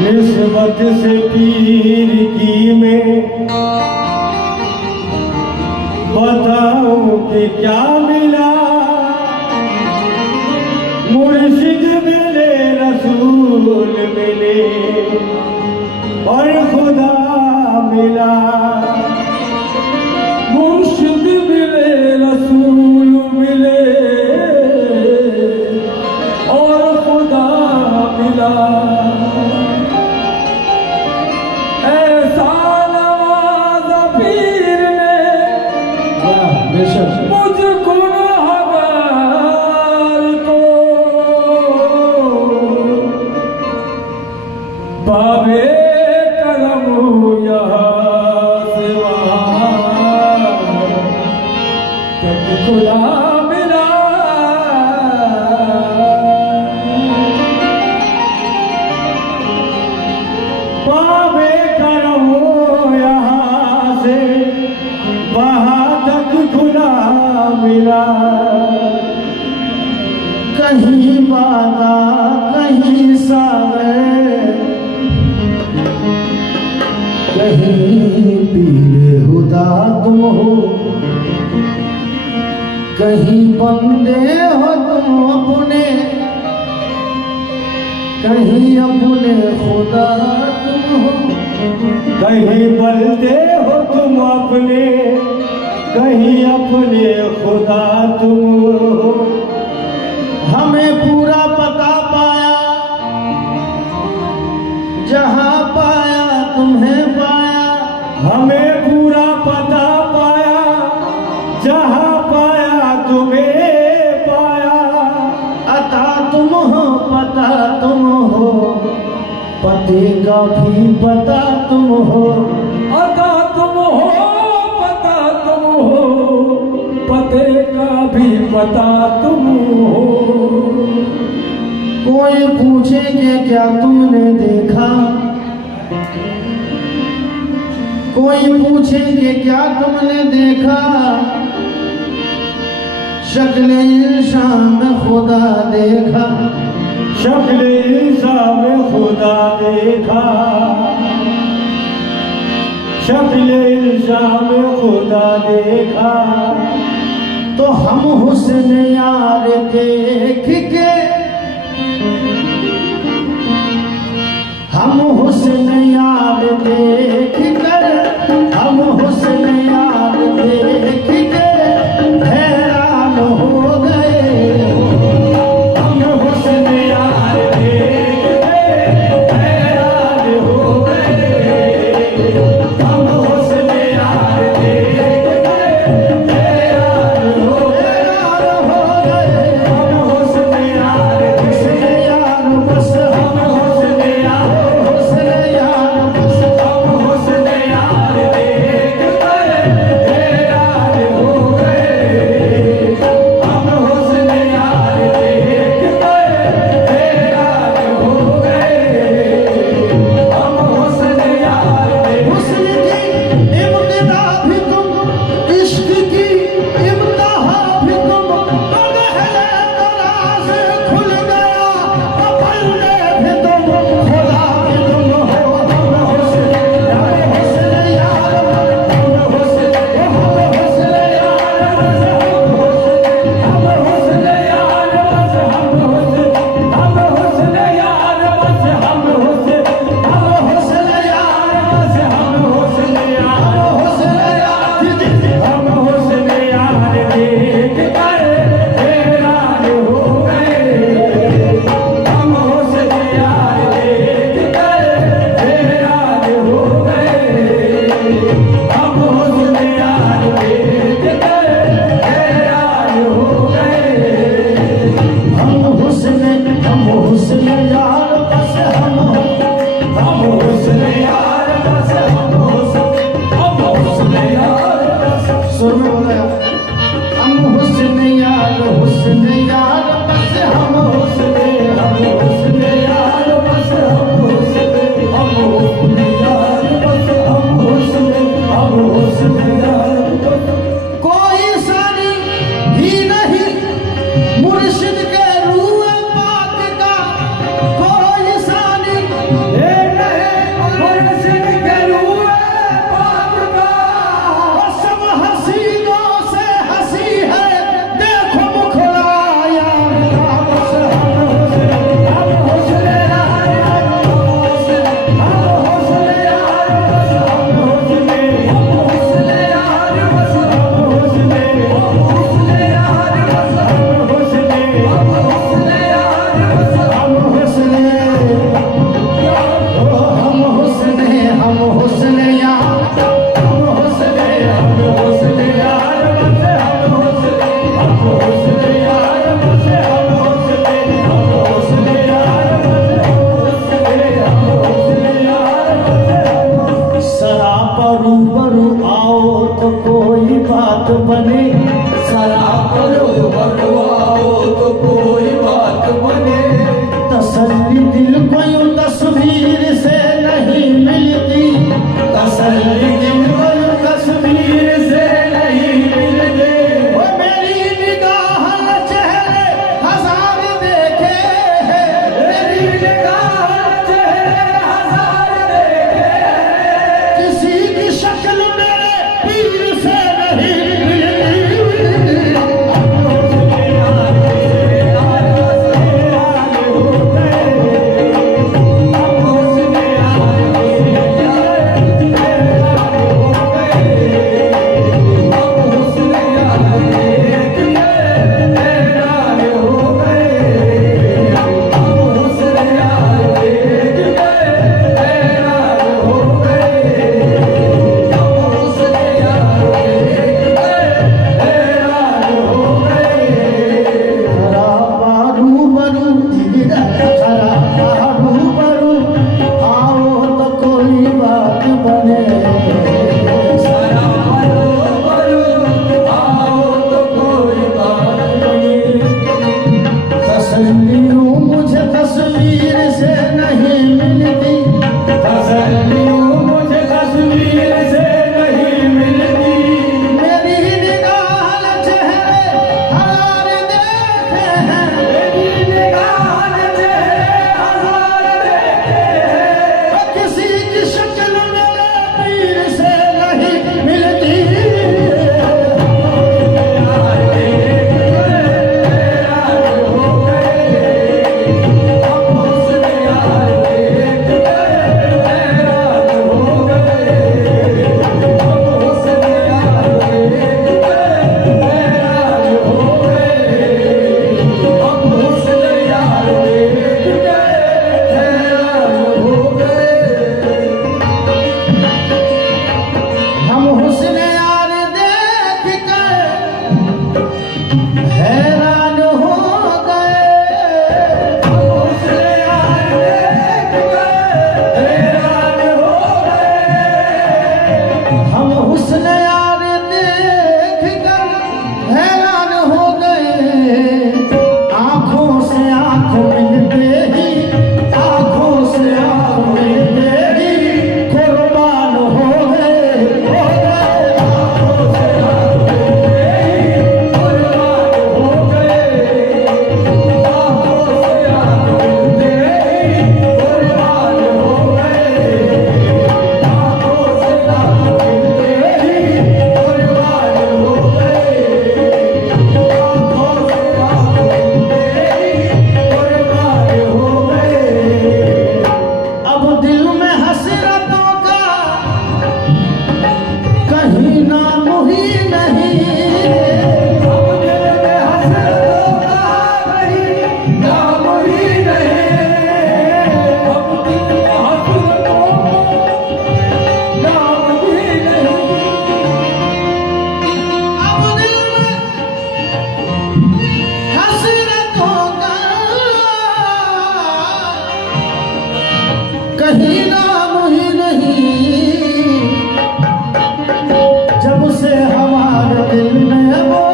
निस्बत से पीर की मैं बताऊं कि क्या मिला। मुर्शिद मिले, रसूल मिले और खुदा मिला। मुर्शिद मिले, रसूल मिले और खुदा मिला। ऐसा नवाज पीर ने मुझको बाबे करम यहाँ से वहाँ तक खुदा मिला। बाबे करम यहाँ से वहाँ तक खुदा मिला। कहीं बादा कहीं सागर कहीं पीर हुदा तुम हो, कहीं बंदे हो तुम अपने, कहीं अपने खुदा तुम हो। कहीं बंदे हो तुम अपने, कहीं अपने खुदा तुम हो। हमें पूरा पता पाया जहाँ पाया तुम्हें पाया। हमें पूरा पता पाया जहाँ पाया तुम्हें पाया। अता तुम हो पता तुम हो, पते का भी पता तुम हो। अता तुम हो पता तुम हो, पते का भी पता तुम हो। कोई पूछेंगे क्या तुमने देखा, कोई पूछेंगे क्या तुमने देखा। शक्ल इंसान में खुदा देखा, शक्ल इंसान में खुदा देखा, शक्ल इंसान में खुदा देखा। तो हम हुस्न यार देख के, हम हुस्न यार देख कर, हम हुस्न यार देख के हैरान हो गए। हम हुस्न यार देख के हैरान हो गए। हम हुस्न यार देख के हैरान हो गए। हम हुस्न यार बस हम हुस्न यार मुर्शिद के रूह पाक का कोई सानी तसल्लियों मुझे तस्वीर से नहीं मिलती, तसल्लियों मुझे तस्वीर से नहीं मिलती। मेरी निगाह चेहरे हजार देखे हैं, मेरी निगाह ने चेहरे हजार देखे हैं। किसी की शक्ल मेरे पीर से नहीं मिलती। हम हुस्न यार देख कर हैरान हो गए, हुस्न यार देख कर हैरान हो गए। हम हुस्न यार देख कर हैरान हो गए। आंखों से आंख मिलते ही, आंखों से आंख मिलते ही कुर्बान हो गए, हो गए। आंखों से आंख मिलते ही कुर्बान हो गए। आंखों से आंख मिलते ही कुर्बान हो गए। आंखों से आंख मिलते ही कुर्बान हो गए। आंखों से आंख मिलते ही कुर्बान हो गए। अब दिल में हसरतों का कहीं नाम ही नहीं, अब दिल में हसरतों का कहीं नाम ही नहीं। अब दिल में हसरतों का नाम ही नहीं। अब दिल में हसरतों का कहीं नाम ही नहीं। जब से हमारे दिल में वो,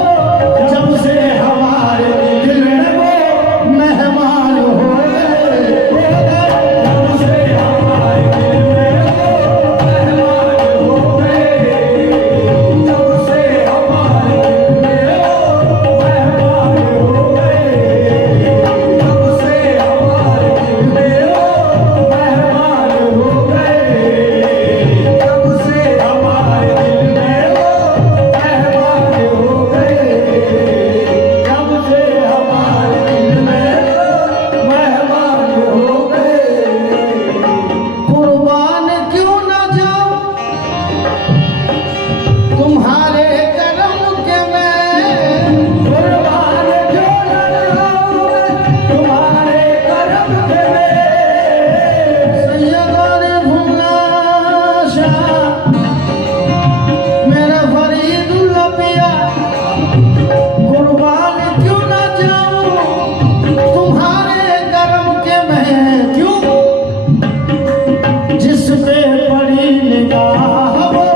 जब से हमारे दिल में वो मेहमान हो गए, हो गए। जब से हमारे दिल में वो मेहमान हो गए। जब से हमारे दिल में वो मेहमान हो गए। जब से हमारे दिल में वो मेहमान हो गए। जब से हमारे दिल में वो मेहमान हो गए। जब से हमारे दिल में वो मेहमान हो गए। कुर्बान क्यों न जाऊं तुम्हारे करम के मैं, कुर्बान क्यों न जाऊं मैं तुम्हारे करम के में। सैयदाने भुल्ला शाह मेरा फरीदुल्लाह पिया। कुर्बान क्यों न जाऊं तुम्हारे करम के मैं, क्यों? जिस पे पड़ी निगाह वो,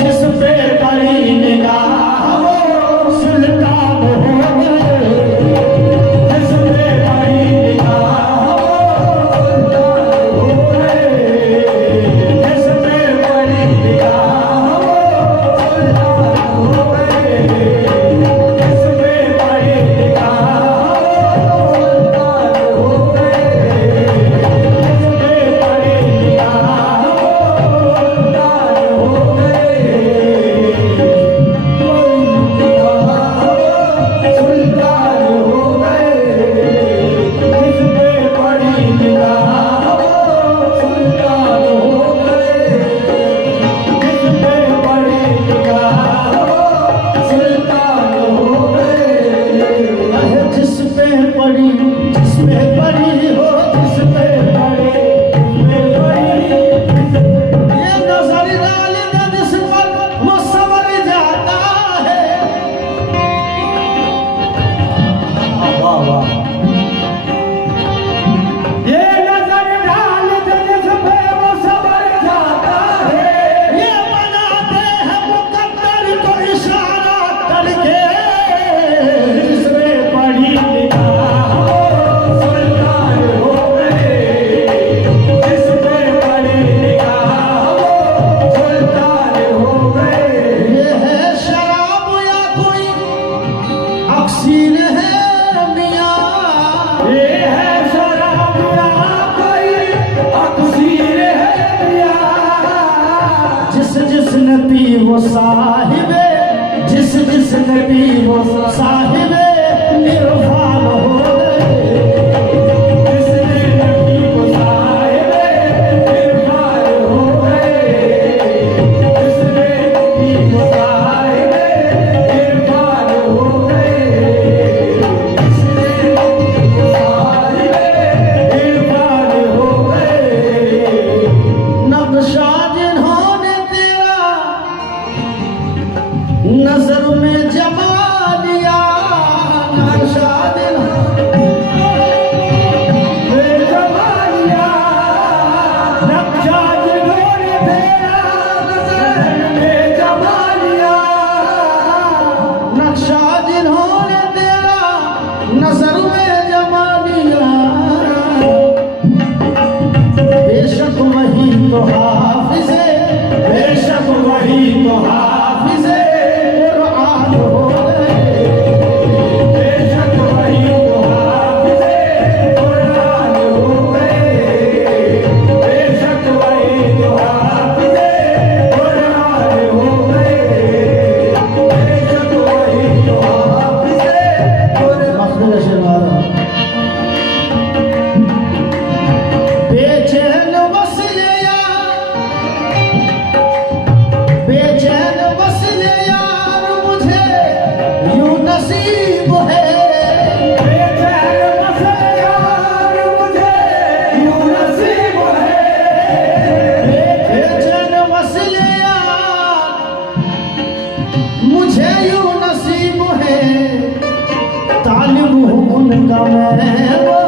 जिस पे पड़ी निगाह वो सुल्तान हो गए। जिस पे पड़ी निगाह वो सुल्तान हो गए। जिस पे पड़ी निगाह वो सुल्तान हो गए। जिस पे पड़ी निगाह वो सुल्तान हो गए। जिस पे पड़ी निगाह वो सुल्तान हो नजर में जमानिया बेशक वही तो हाफिज़े बेशक वही तो हाफिज़े कुरान हो गए बेशक वही तो हाफिज़े कुरान हो गए बेशक वही तो हाफिज़े कुरान हो गए बेशक वही तो हाफिज़े मखदूम शर्मारा बेचैन वस्ले यार मुझे यूं नसीब है बेचैन वस्ले यार मुझे यूं नसीब है बेचैन वस्ले यार मुझे यूं नसीब है तालिब हूँ उनका मैं